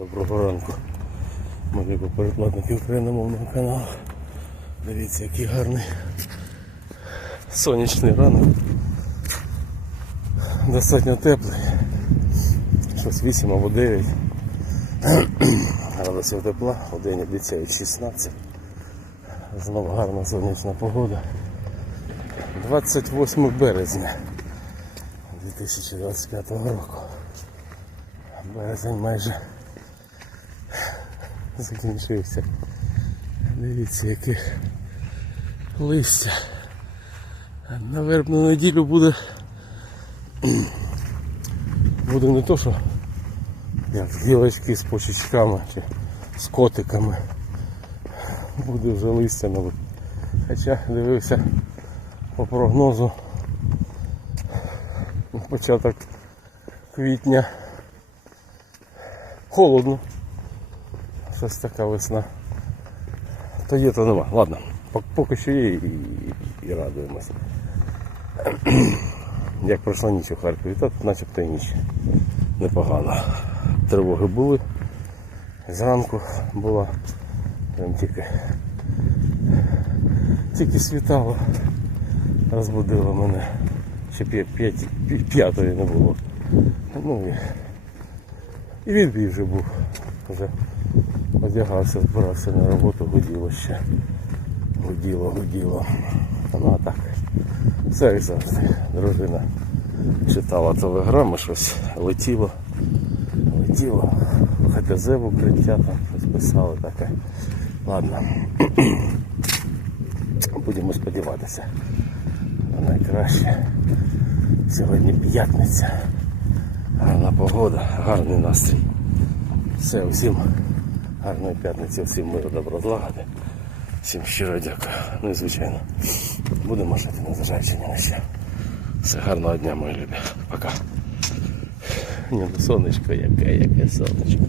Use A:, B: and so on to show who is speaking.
A: Доброго ранку, мої перекладники україномовного каналу. Дивіться, який гарний сонячний ранок. Достатньо теплий. Щось 8 або 9 градусів тепла, у день обіцяють 16. Знову гарна сонячна погода. 28 березня 2025 року. Березень майже закінчився. Дивіться, яке листя. На вербну неділю буде. Буде не то, що як гілочки з почечками чи з котиками. Буде вже листя нове. Хоча дивився по прогнозу на початок квітня. Холодно. Щось така весна. То є, то нема. Ладно, поки що є і, і, радуємося. Як пройшла ніч у Харкові, так начебто і ніч непогано. Тривоги були. Зранку була прям тільки, тільки світало, розбудило мене. Ще п'я- п'ятої не було. Ну і, і відбій вже був. Вже одягався, збирався на роботу, гуділо ще. Гуділо, гуділо. Ну а так. Все як завжди. Дружина читала телеграми, щось летіло. Летіло. ХТЗ в укриття там щось писали таке. Ладно. Будемо сподіватися. на Найкраще. Сьогодні п'ятниця. Гарна погода, гарний настрій. Все, усім гарної п'ятниці, всім миру, добро, злагоди. Всім щиро дякую. Ну і звичайно, будемо жити, незважаючи ні на що. Все гарного дня, мої любі. Пока. Ні, ну сонечко яке, яке сонечко.